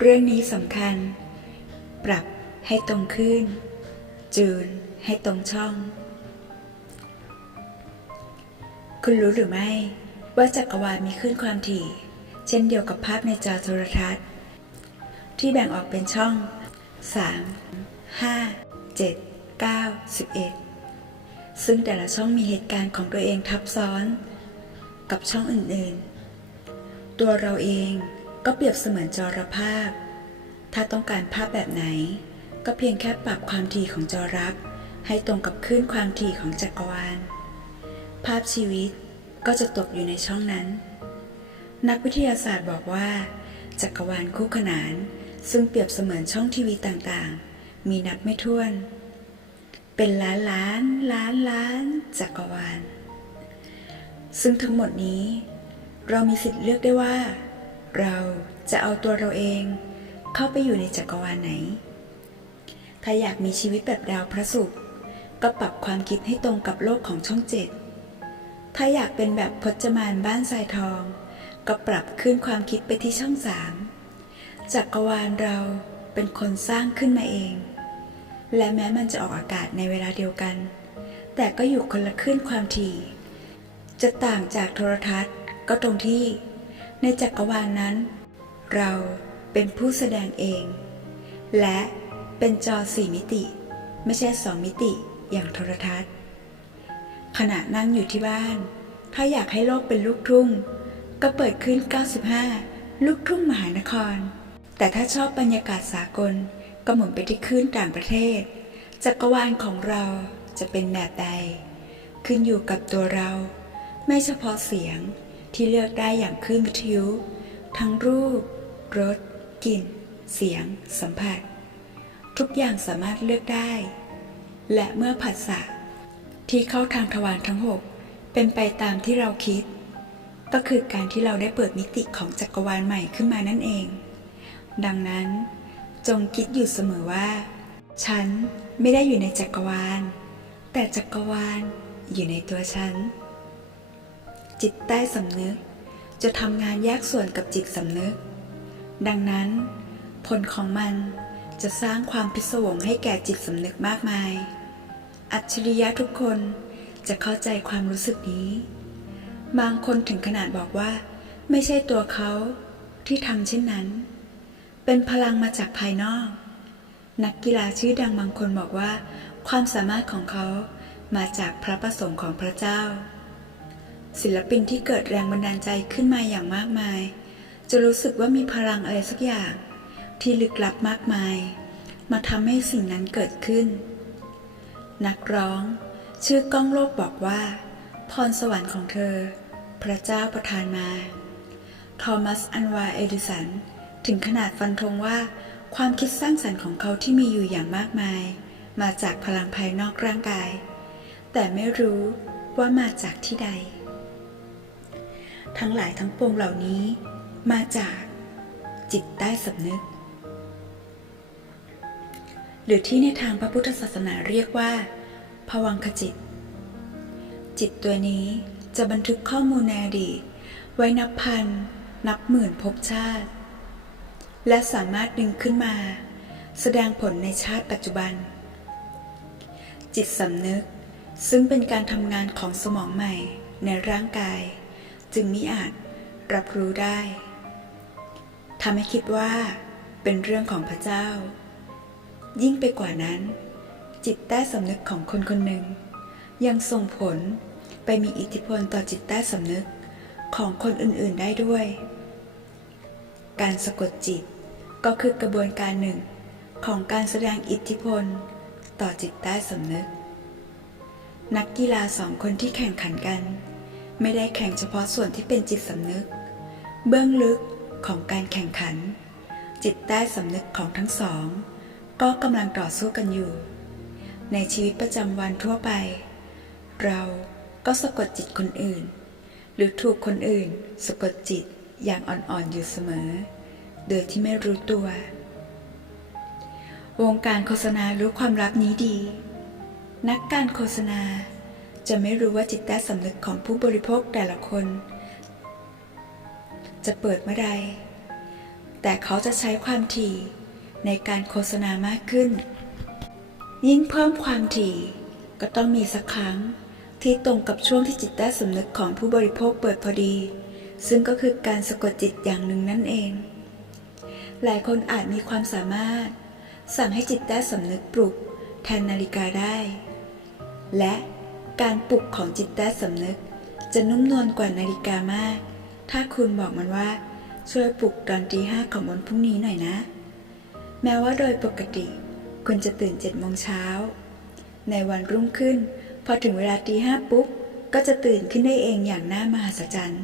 เรื่องนี้สำคัญ ปรับให้ตรงขึ้น จูนให้ตรงช่อง คุณรู้หรือไม่ ว่าจักรวาลมีคลื่นความถี่ เช่นเดียวกับภาพในจอโทรทัศน์ ที่แบ่งออกเป็นช่อง 3 5 7 9 11 ซึ่งแต่ละช่องมีเหตุการณ์ของตัวเองทับซ้อน กับช่องอื่นๆ ตัวเราเอง ก็เปรียบเสมือนจอระภาพ ถ้าต้องการภาพแบบไหน ก็เพียงแค่ปรับความถี่ของจอรับ ให้ตรงกับคลื่นความถี่ของจักรวาล ภาพชีวิตก็จะตกอยู่ในช่องนั้น นักวิทยาศาสตร์บอกว่า จักรวาลคู่ขนาน ซึ่งเปรียบเสมือนช่องทีวีต่างๆ มีนับไม่ถ้วน เป็นล้านล้านล้านล้าน จักรวาล ซึ่งทั้งหมดนี้ เรามีสิทธิ์เลือกได้ว่า เราจะเอาตัวเราเอง เข้าไปอยู่ในจักรวาลไหน ถ้าอยากมีชีวิตแบบดาวพระศุกร์ก็ปรับความคิดให้ตรงกับโลกของช่องเจ็ด ถ้าอยากเป็นแบบพจมานบ้านทรายทอง ก็ปรับขึ้นความคิดไปที่ช่องสามจักรวาลเราเป็นคนสร้างขึ้นมาเอง และแม้มันจะออกอากาศในเวลาเดียวกัน แต่ก็อยู่คนละคลื่นความถี่ จะต่างจากโทรทัศน์ก็ตรงที่ ในจักรวาลนั้น เราเป็นผู้แสดงเอง และเป็นจอสี่มิติ ไม่ใช่สองมิติอย่างโทรทัศน์ ขณะนั่งอยู่ที่บ้าน ถ้าอยากให้โลกเป็นลูกทุ่ง ก็เปิดขึ้น 95 ลูกทุ่งมหานคร แต่ถ้าชอบบรรยากาศสากลก็หมุนไปที่คลื่นต่างประเทศ จักรวาลของเราจะเป็นแบบใด ขึ้นอยู่กับตัวเรา ไม่เฉพาะเสียง ที่เลือกได้อย่างคลื่นวิทยุ ทั้งรูป รส กลิ่น เสียง สัมผัส ทุกอย่างสามารถเลือกได้ และเมื่อผัสสะที่เข้าทางทวารทั้งหกเป็นไปตามที่เราคิด ก็คือการที่เราได้เปิดมิติของจักรวาลใหม่ขึ้นมานั่นเอง ดังนั้น จงคิดอยู่เสมอว่า ฉันไม่ได้อยู่ในจักรวาล แต่จักรวาลอยู่ในตัวฉัน จิตใต้สำนึก จะทำงานแยกส่วนกับจิตสำนึก ดังนั้น ผลของมันจะสร้างความพิศวงให้แก่จิตสำนึกมากมาย อัจฉริยะทุกคนจะเข้าใจความรู้สึกนี้ บางคนถึงขนาดบอกว่า ไม่ใช่ตัวเขาที่ทำเช่นนั้น เป็นพลังมาจากภายนอก นักกีฬาชื่อดังบางคนบอกว่า ความสามารถของเขามาจากพระประสงค์ของพระเจ้า ศิลปินที่เกิดแรงบันดาลใจขึ้นมาอย่างมากมาย จะรู้สึกว่ามีพลังอะไรสักอย่าง ที่ลึกลับมากมาย มาทำให้สิ่งนั้นเกิดขึ้น นักร้อง ชื่อก้องโลกบอกว่า พรสวรรค์ของเธอ พระเจ้าประทานมา ทอมัสอันวาเอดิสัน ถึงขนาดฟันธงว่า ความคิดสร้างสรรค์ของเขาที่มีอยู่อย่างมากมาย มาจากพลังภายนอกร่างกาย แต่ไม่รู้ว่ามาจากที่ใด ทั้งหลายทั้งปวงเหล่านี้ มาจากจิตใต้สำนึก หรือที่ในทางพระพุทธศาสนาเรียกว่าภวังคจิต จิตตัวนี้จะบันทึกข้อมูลในอดีตไว้นับพัน นับหมื่นภพชาติ และสามารถดึงขึ้นมา แสดงผลในชาติปัจจุบัน จิตสำนึกซึ่งเป็นการทำงานของสมองใหม่ในร่างกาย จึงมิอาจรับรู้ได้ทำให้คิดว่าเป็นเรื่องของพระเจ้า ยิ่งไปกว่านั้น จิตใต้สำนึกของคนคนหนึ่ง ยังส่งผลไปมีอิทธิพลต่อจิตใต้สำนึกของคนอื่นๆได้ด้วย การสะกดจิตก็คือกระบวนการหนึ่งของการแสดงอิทธิพลต่อจิตใต้สำนึก นักกีฬาสองคนที่แข่งขันกัน ไม่ได้แข่งเฉพาะส่วนที่เป็นจิตสำนึก เบื้องลึกของการแข่งขัน จิตใต้สำนึกของทั้งสอง ก็กำลังต่อสู้กันอยู่ ในชีวิตประจำวันทั่วไป เราก็สะกดจิตคนอื่น หรือถูกคนอื่นสะกดจิตอย่างอ่อนๆอยู่เสมอ โดยที่ไม่รู้ตัว วงการโฆษณารู้ความลับนี้ดี นักการโฆษณา จะไม่รู้ว่าจิตใต้สำนึกของผู้บริโภคแต่ละคน จะเปิดเมื่อใด แต่เขาจะใช้ความถี่ในการโฆษณามากขึ้น ยิ่งเพิ่มความถี่ก็ต้องมีสักครั้งที่ตรงกับช่วงที่จิตใต้สำนึกของผู้บริโภคเปิดพอดี ซึ่งก็คือการสะกดจิตอย่างหนึ่งนั่นเอง หลายคนอาจมีความสามารถ สั่งให้จิตใต้สำนึกปลุกแทนนาฬิกาได้ และ การปลุกของจิตใต้สำนึก จะนุ่มนวลกว่านาฬิกามาก ถ้าคุณบอกมันว่าช่วยปลุกตอนตีห้าของวันพรุ่งนี้หน่อยนะ แม้ว่าโดยปกติ คุณจะตื่นเจ็ดโมงเช้า ในวันรุ่งขึ้น พอถึงเวลาตีห้าปุ๊บ ก็จะตื่นขึ้นได้เองอย่างน่ามหัศจรรย์